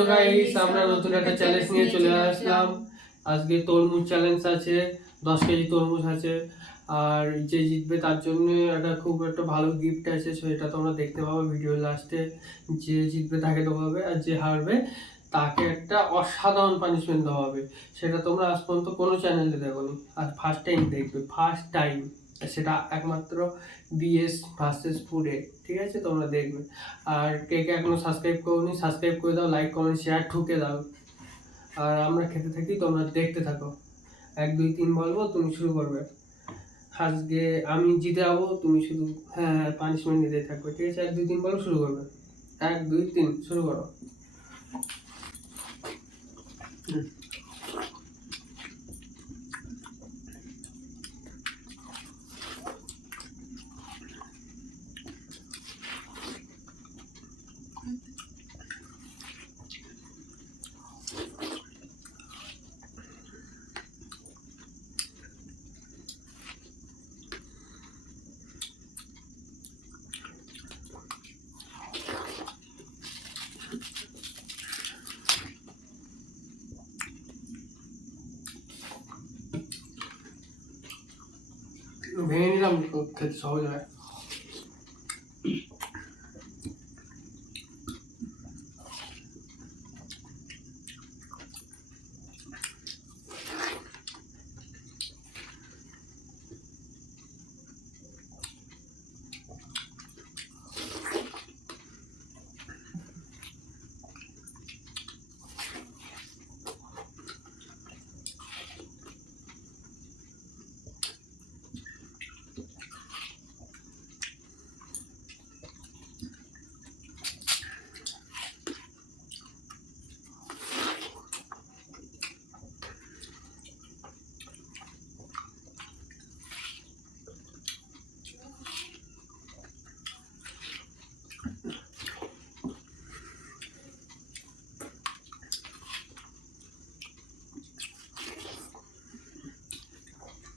Hello guys, আমরা নতুন একটা চ্যালেঞ্জ নিয়ে চলে আসলাম। আজকে তরমুজ চ্যালেঞ্জ আছে, 10 কেজি তরমুজ আছে। আর যে জিতবে তার জন্য খুব একটা ভালো গিফট আছে, সেটা তোমরা দেখতে পাবে ভিডিও লাস্টে। যে জিতবে তাকে দেওয়া হবে, আর যে হারবে তাকে একটা অসাধারণ পানিশমেন্ট দেওয়া হবে। সেটা তোমরা আজ পর্যন্ত কোনো চ্যানেলে দেখোনি, আর ফার্স্ট টাইম দেখবে, ফার্স্ট টাইম। সেটা একমাত্র বিএস ভার্সেস ফুডে, ঠিক আছে? তোমরা দেখবে। আর কে কে এখনো সাবস্ক্রাইব করোনি, সাবস্ক্রাইব করে দাও, লাইক কমেন্ট শেয়ার ঠুকে দাও। আর আমরা খেতে থাকি, তোমরা দেখতে থাকো। 1 2 3 বলবো, তুমি শুরু করবে। আজকে আমি জিতে যাবো, তুমি শুধু পানিশমেন্ট নিতে থাকবে, ঠিক আছে? 1 2 3 বলো, শুরু করবে। 1 2 3 শুরু করো। ভেঙে নিলাম, খেতে সহজ হয়।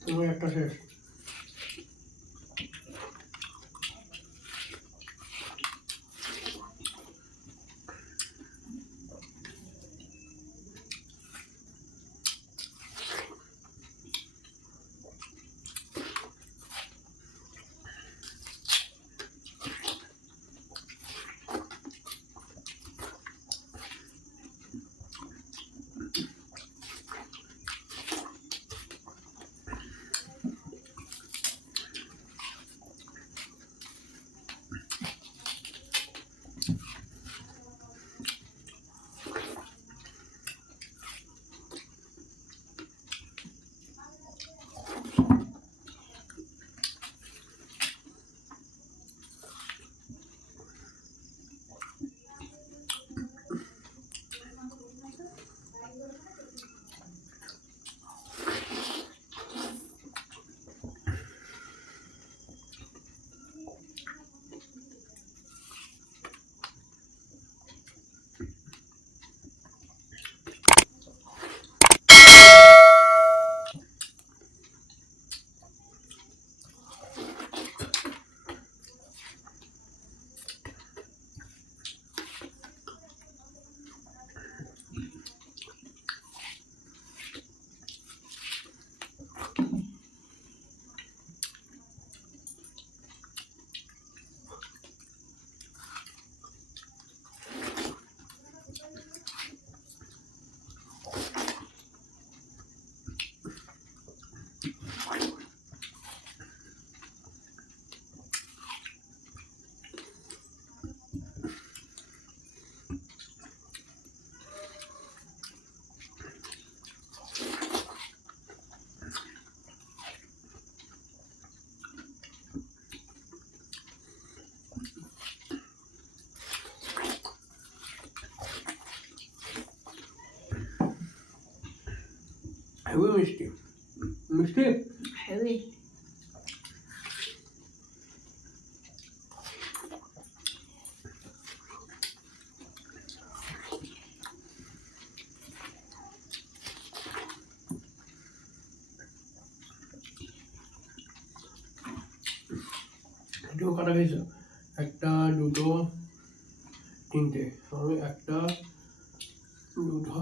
তুমি একটা শেষ। হেভি মিষ্টি, মিষ্টি হেভি। এটাও কাটা গেছে, 1 2 3 আমি 1 লুডো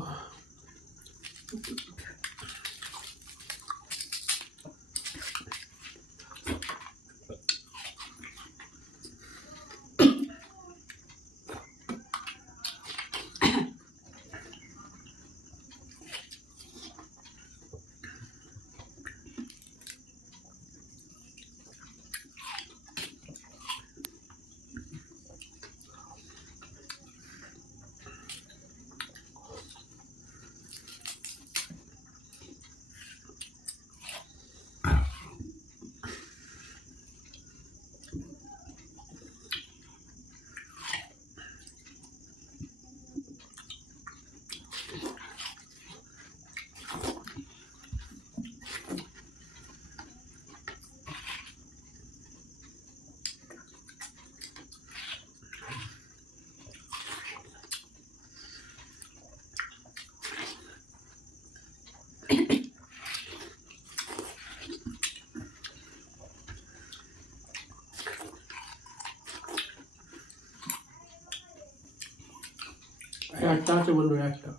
একটা আছে বন্ধুরা, একটা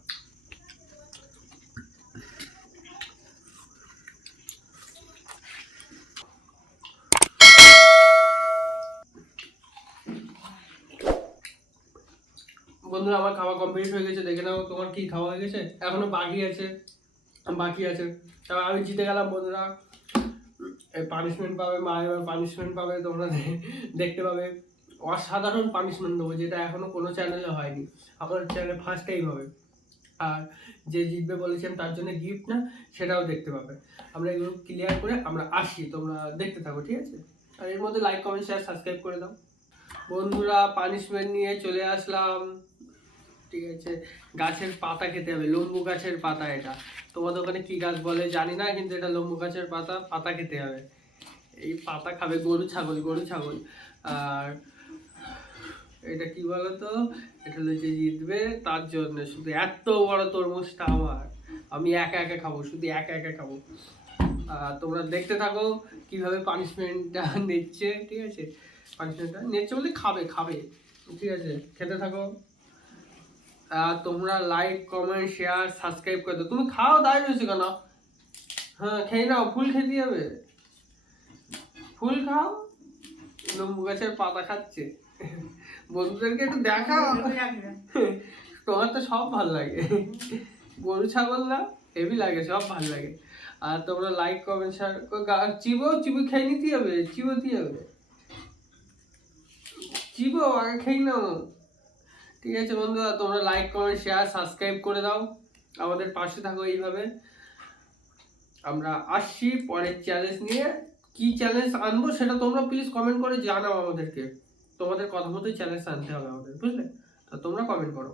বন্ধুরা আমার খাওয়া কমপ্লিট হয়ে গেছে। দেখে নাও তোমার কি খাওয়া হয়ে গেছে, এখনো বাকি আছে। তবে আমি জিতে গেলাম বন্ধুরা। পানিশমেন্ট পাবে, মা এবার পানিশমেন্ট পাবে, তোমরা দেখতে পাবে। অসাধারণ পানিশমেন্ট দেবো, যেটা এখনো কোনো চ্যানেলে হয়নি, আমার চ্যানেলে ফার্স্ট টাইম হবে। আর যে জিতবে বলেছেন তার জন্য গিফট না, সেটাও দেখতে পাবে। আমরা এগুলো ক্লিয়ার করে আমরা আসি, তোমরা দেখতে থাকো, ঠিক আছে? আর এর মধ্যে লাইক, কমেন্ট, শেয়ার, সাবস্ক্রাইব করে দাও বন্ধুরা। পানিশমেন্ট নিয়ে চলে আসলাম, ঠিক আছে? গাছের পাতা খেতে হবে, লম্বু গাছের পাতা। এটা তোমাদের ওখানে কি গাছ বলে জানি না, কিন্তু এটা লম্বু গাছের পাতা। পাতা খেতে হবে, এই পাতা খাবে গরু ছাগল। আর এটা কি বলতো, এটা হলো যে জিতবে তার জন্য। শুধু এত বড় তরমুজটা আমার, আমি একা একা খাবো, শুধু একা একা খাবো। তোমরা দেখতে থাকো কিভাবে পানিশমেন্টটা নিচ্ছে, ঠিক আছে? পানিশমেন্টটা নিচ্ছে বলতে খাবে, ঠিক আছে? খেতে থাকো। তোমরা লাইক, কমেন্ট, শেয়ার, সাবস্ক্রাইব করে দাও। তুমি খাও, দাঁড়িয়ে রয়েছে কেন? হ্যাঁ খেয়ে নাও, ফুল খেতে হবে, ফুল খাও। লেবু গাছের পাতা খাচ্ছে, বন্ধুদেরকে একটু দেখাও। তোমার তো সব ভাল লাগে, গরু ছাগল না হেভি লাগে, সব ভাল লাগে। আর তোমরা লাইক, কমেন্ট, শেয়ার। চিবো খেয়ে নিতে হবে, চিবোতে হবে, চিবো আগে খেয়ে নাও, ঠিক আছে বন্ধুরা? তোমরা লাইক, কমেন্ট, শেয়ার, সাবস্ক্রাইব করে দাও, আমাদের পাশে থাকো এইভাবে। আমরা আসছি পরের চ্যালেঞ্জ নিয়ে। কি চ্যালেঞ্জ আনবো সেটা তোমরা প্লিজ কমেন্ট করে জানাও আমাদেরকে। তোমাদের কথা মতোই চ্যালেঞ্জ আনতে হবে আমাদের, বুঝলে? তো তোমরা কমেন্ট করো।